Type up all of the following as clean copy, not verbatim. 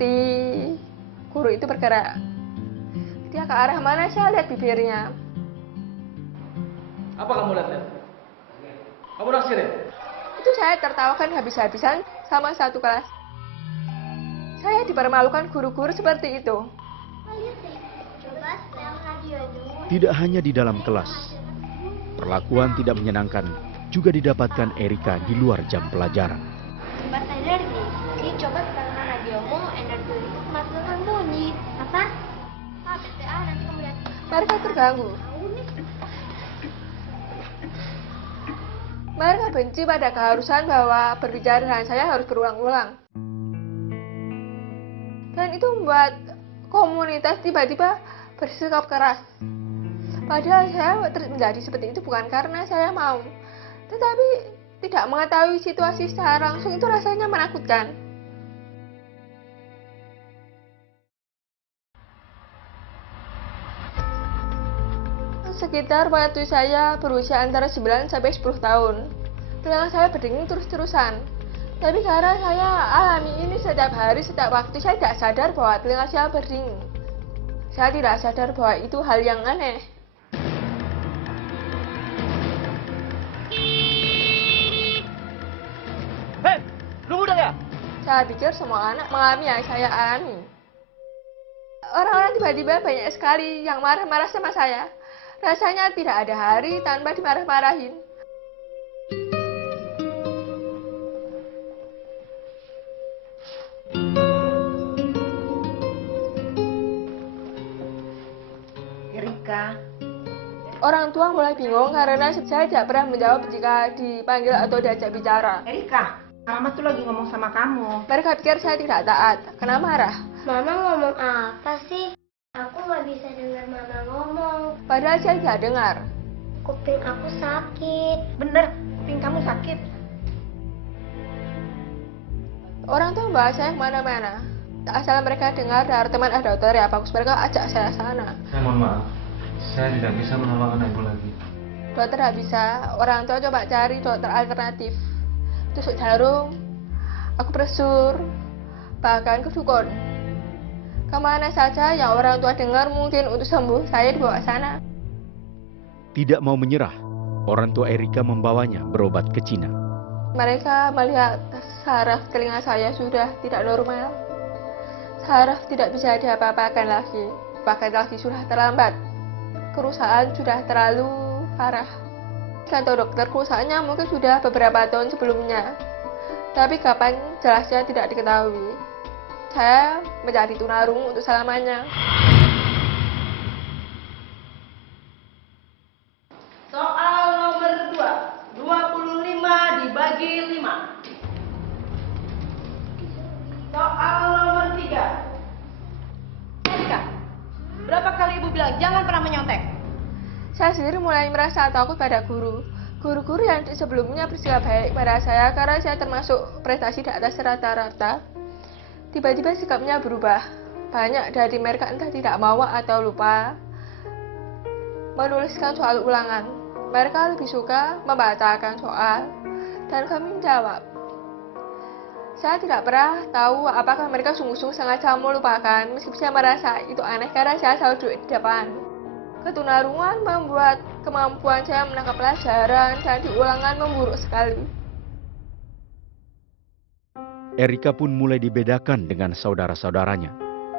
seperti guru itu bergerak. Dia ke arah mana saya lihat bibirnya. Apa kamu lihat? Kamu naksir ya? Itu saya tertawakan habis-habisan sama satu kelas. Saya dipermalukan guru-guru seperti itu. Tidak hanya di dalam kelas, perlakuan tidak menyenangkan juga didapatkan Erika di luar jam pelajaran. Mbak energi, ini coba sekarang radiomu, energi itu kemasukan bunyi. Apa? Pak, BTA nanti kamu lihat. Mereka terganggu. Mereka benci pada keharusan bahwa berbicara dengan saya harus berulang-ulang. Dan itu membuat komunitas tiba-tiba bersikap keras. Padahal saya menjadi seperti itu bukan karena saya mau, tetapi tidak mengetahui situasi secara langsung itu rasanya menakutkan. Sekitar waktu saya berusia antara 9 sampai 10 tahun. Telinga saya berdenging terus-terusan. Tapi karena saya alami ini setiap hari, setiap waktu, saya tidak sadar bahwa telinga saya berdenging. Saya tidak sadar bahwa itu hal yang aneh. Hei, lu udah ya? Saya pikir semua anak mengalami yang saya alami. Orang-orang tiba-tiba banyak sekali yang marah-marah sama saya. Rasanya tidak ada hari tanpa dimarah-marahin. Erika, Orang tua mulai bingung karena saya tidak pernah menjawab jika dipanggil atau diajak bicara. Erika, Mama tuh lagi ngomong sama kamu. Mereka pikir saya tidak taat, kena marah. Mama ngomong apa sih? Aku nggak bisa dengar Mama ngomong. Padahal saya tidak dengar. Kuping aku sakit. Bener, kuping kamu sakit. Orang tua membawa saya kemana-mana. Asal mereka dengar dari teman dokter ya bagus, mereka ajak saya sana. Saya mohon maaf, saya tidak bisa menolong anak ibu lagi. Dokter tidak bisa, orang tua coba cari dokter alternatif. Tusuk jarum, aku presur, bahkan ke dukun. Kemana saja yang orang tua dengar mungkin untuk sembuh, saya dibawa sana. Tidak mau menyerah, orang tua Erika membawanya berobat ke Cina. Mereka melihat saraf telinga saya sudah tidak normal. Saraf tidak bisa diapa-apakan lagi, bahkan lagi sudah terlambat. Kerusakan sudah terlalu parah. Kata dokter, kerusakannya mungkin sudah beberapa tahun sebelumnya. Tapi kapan jelasnya tidak diketahui. Saya menjadi tunarungu untuk selamanya. Soal nomor 2, 25 dibagi 5. Soal nomor 3. Erika, berapa kali ibu bilang jangan pernah menyontek? Saya sendiri mulai merasa takut pada guru. Guru-guru yang sebelumnya bersikap baik pada saya karena saya termasuk prestasi di atas rata-rata. Tiba-tiba sikapnya berubah. Banyak dari mereka entah tidak mau atau lupa menuliskan soal ulangan. Mereka lebih suka membacakan soal dan kami menjawab. Saya tidak pernah tahu apakah mereka sungguh-sungguh sengaja melupakan, meski saya merasa itu aneh karena saya selalu duduk di depan. Ketunarungan membuat kemampuan saya menangkap pelajaran dan di ulangan memburuk sekali. Erika pun mulai dibedakan dengan saudara-saudaranya.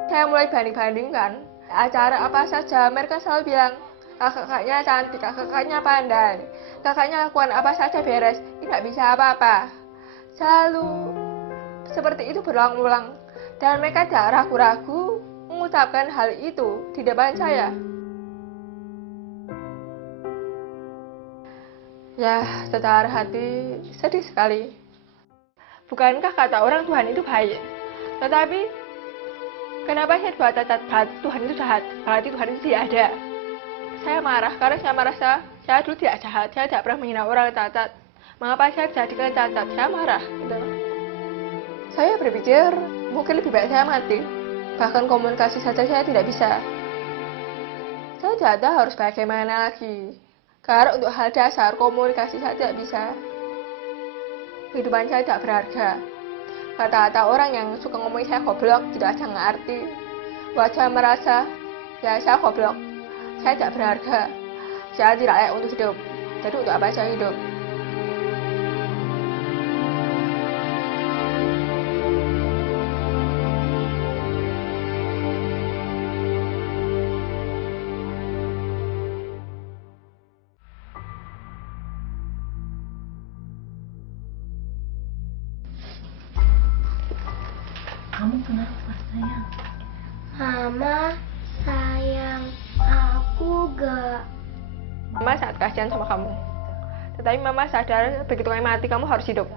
Saya mulai banding-bandingkan. Acara apa saja mereka selalu bilang, kakaknya cantik, kakaknya pandai, kakaknya lakukan apa saja beres, tidak bisa apa-apa. Selalu seperti itu berulang-ulang. Dan mereka tidak ragu-ragu mengucapkan hal itu di depan saya. Ya, secara hati sedih sekali. Bukankah kata orang Tuhan itu baik? Tetapi, kenapa saya buat Tuhan itu jahat? Berarti Tuhan itu tidak ada. Saya marah karena saya merasa saya dulu tidak jahat. Saya tidak pernah menghina orang cacat. Mengapa saya dijadikan cacat? Saya marah. Gitu. Saya berpikir mungkin lebih baik saya mati. Bahkan komunikasi saja saya tidak bisa. Saya tidak tahu harus bagaimana lagi. Karena untuk hal dasar komunikasi saya tidak bisa. Kehidupan saya tidak berharga. Kata-kata orang yang suka ngomongin saya goblok tidak ada ngerti. Wajah merasa, ya saya goblok, saya tidak berharga, saya tidak layak untuk hidup. Jadi untuk apa saya hidup? Kamu kenapa sayang? Mama sayang aku gak. Mama sangat kasihan sama kamu. Tetapi Mama sadar begitu kamu mati kamu harus hidup.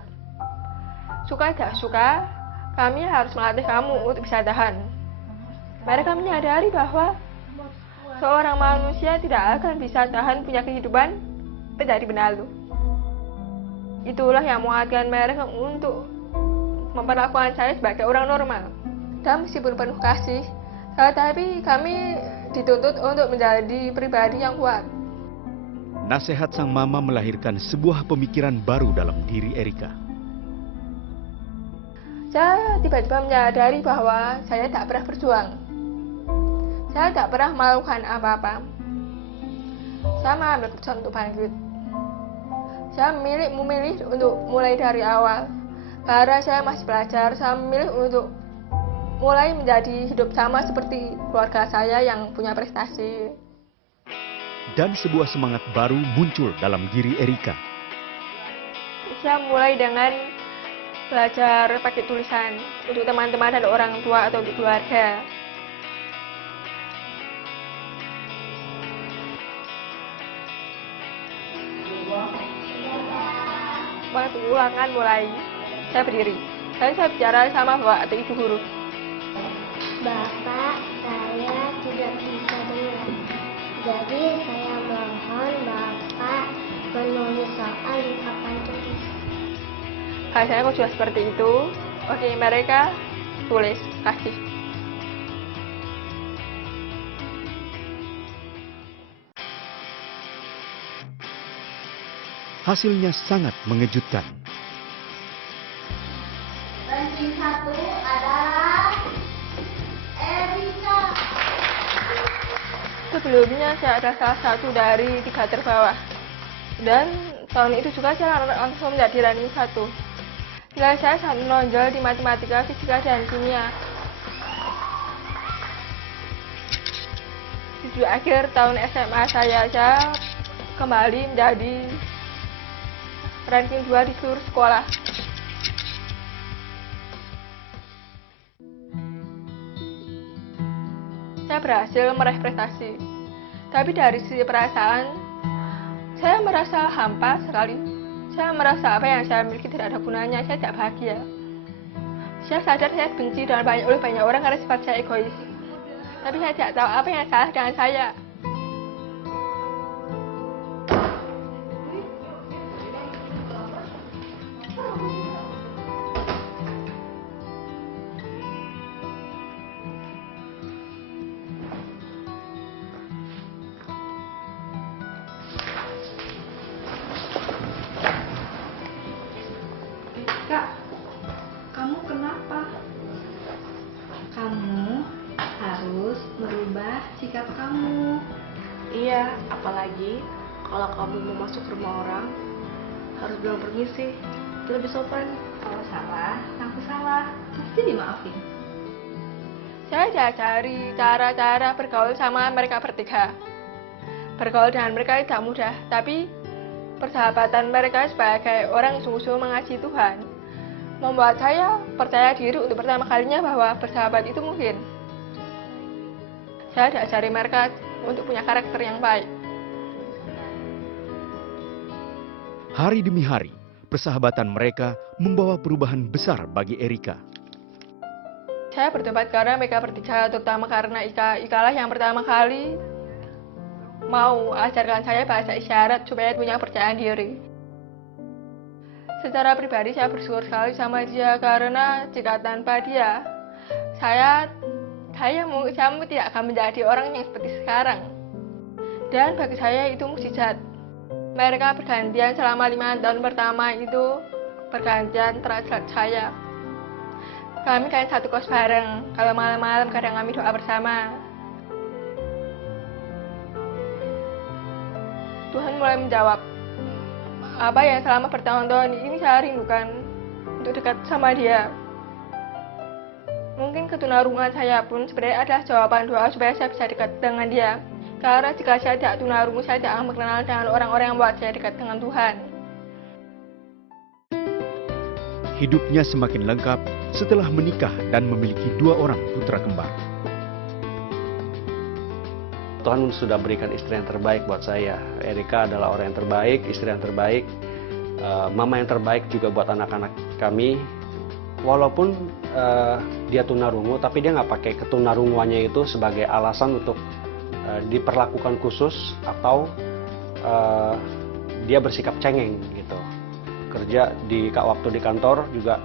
Suka tidak suka, kami harus melatih kamu untuk bisa tahan. Mereka menyadari bahwa seorang manusia tidak akan bisa tahan punya kehidupan dari benalu. Itulah yang menguatkan mereka untuk memperlakukan saya sebagai orang normal. Dan meskipun penuh kasih, tetapi kami dituntut untuk menjadi pribadi yang kuat. Nasihat sang mama melahirkan sebuah pemikiran baru dalam diri Erika. Saya tiba-tiba menyadari bahwa saya tak pernah berjuang. Saya tak pernah melakukan apa-apa. Saya mengambil keputusan untuk bangkit. Saya memilih untuk mulai dari awal. Karena saya masih belajar, saya memilih untuk mulai menjadi hidup sama seperti keluarga saya yang punya prestasi. Dan sebuah semangat baru muncul dalam diri Erika. Saya mulai dengan belajar pakai tulisan untuk teman-teman dan orang tua atau untuk keluarga. Waktu ulangan mulai, saya berdiri. Saya bicara sama bapak atau ibu guru. Bapak, saya tidak bisa dengar. Jadi saya mohon Bapak menulis soal di papan tulis. Bahasanya kok sudah seperti itu. Oke, mereka tulis, kasih. Hasilnya sangat mengejutkan. Ranking 1 adalah Erika. Sebelumnya saya adalah salah satu dari 3 terbawah. Dan tahun itu juga saya langsung menjadi ranking 1. Nilai saya sangat menonjol di matematika, fisika, dan kimia. Di akhir tahun SMA saya kembali menjadi ranking 2 di seluruh sekolah. Saya berhasil meraih prestasi. Tapi dari sisi perasaan, saya merasa hampa sekali. Saya merasa apa yang saya miliki tidak ada gunanya, saya tidak bahagia. Saya sadar saya benci oleh banyak orang karena sifat saya egois. Tapi saya tidak tahu apa yang salah dengan saya. Kak, kamu kenapa? Kamu harus merubah sikap kamu. Iya, apalagi kalau kamu mau masuk rumah orang, harus bilang permisi, itu lebih sopan. Kalau salah, aku salah. Mesti dimaafin. Saya diajari cara-cara bergaul sama mereka bertiga. Bergaul dengan mereka tidak mudah, tapi persahabatan mereka sebagai orang yang sungguh-sungguh mengasihi Tuhan membuat saya percaya diri untuk pertama kalinya bahwa bersahabat itu mungkin. Saya diajari mereka untuk punya karakter yang baik. Hari demi hari, persahabatan mereka membawa perubahan besar bagi Erika. Saya bertobat karena mereka bertiga, terutama karena Ika lah yang pertama kali mau ajarkan saya bahasa isyarat supaya punya kepercayaan diri. Secara pribadi saya bersyukur sekali sama dia karena jika tanpa dia, saya tidak akan menjadi orang yang seperti sekarang. Dan bagi saya itu mukjizat. Mereka bergantian selama 5 tahun pertama itu bergantian terhadap saya. Kami kan satu kos bareng. Kalau malam-malam kadang kami doa bersama. Tuhan mulai menjawab apa yang selama bertahun-tahun ini saya rindukan untuk dekat sama Dia. Mungkin ketunarungan saya pun sebenarnya adalah jawaban doa supaya saya bisa dekat dengan Dia. Karena jika saya tidak tunarungu, saya tidak akan berkenalan dengan orang-orang yang membuat saya dekat dengan Tuhan. Hidupnya semakin lengkap setelah menikah dan memiliki 2 orang putra kembar. Tuhan sudah berikan istri yang terbaik buat saya. Erika adalah orang yang terbaik, istri yang terbaik, mama yang terbaik juga buat anak-anak kami. Walaupun dia tunarungu, tapi dia nggak pakai ketunarunguannya itu sebagai alasan untuk diperlakukan khusus atau dia bersikap cengeng gitu. Kerja di waktu di kantor juga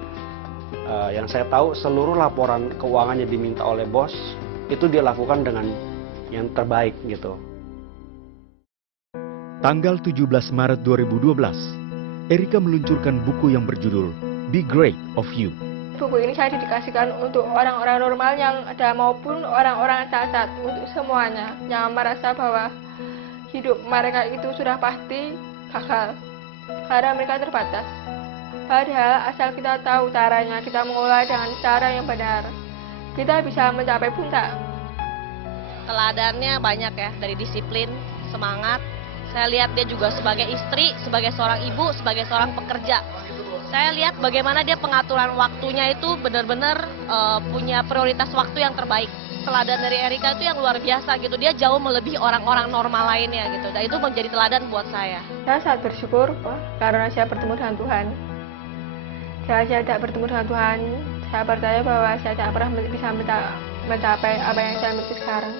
yang saya tahu seluruh laporan keuangannya diminta oleh bos itu dia lakukan dengan yang terbaik gitu. Tanggal 17 Maret 2012, Erika meluncurkan buku yang berjudul Be Great of You. Buku ini saya dedikasikan untuk orang-orang normal yang ada maupun orang-orang cacat, untuk semuanya yang merasa bahwa hidup mereka itu sudah pasti gagal karena mereka terbatas. Padahal asal kita tahu caranya, kita mengolah dengan cara yang benar, kita bisa mencapai puncak. Teladannya banyak ya, dari disiplin, semangat. Saya lihat dia juga sebagai istri, sebagai seorang ibu, sebagai seorang pekerja. Saya lihat bagaimana dia pengaturan waktunya itu benar-benar punya prioritas waktu yang terbaik. Teladan dari Erika itu yang luar biasa gitu, dia jauh melebihi orang-orang normal lainnya gitu. Dan itu menjadi teladan buat saya. Saya sangat bersyukur karena saya bertemu dengan Tuhan. Jika saya tidak bertemu dengan Tuhan, saya percaya bahwa saya tidak pernah bisa mencapai apa yang saya miliki sekarang.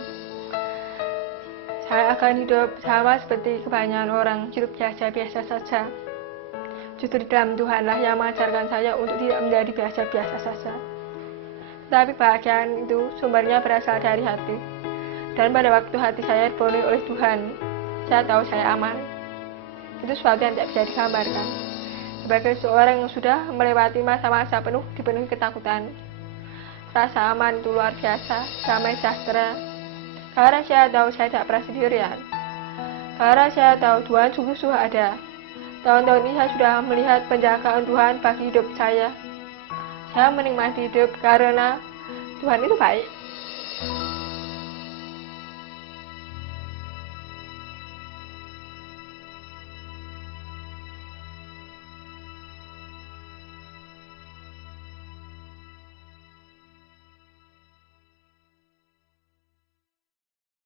Saya akan hidup sama seperti kebanyakan orang, hidup biasa-biasa saja. Justru di dalam Tuhanlah yang mengajarkan saya untuk tidak menjadi biasa-biasa saja. Tetapi kebahagiaan itu sumbernya berasal dari hati. Dan pada waktu hati saya dipenuhi oleh Tuhan, saya tahu saya aman. Itu sesuatu yang tidak bisa digambarkan. Sebagai seorang yang sudah melewati masa-masa dipenuhi ketakutan, rasa aman itu luar biasa, damai sejahtera. Karena saya tahu saya tidak pernah sendirian. Karena saya tahu Tuhan sungguh-sungguh ada. Tahun-tahun ini saya sudah melihat penjagaan Tuhan bagi hidup saya. Saya menikmati hidup karena Tuhan itu baik.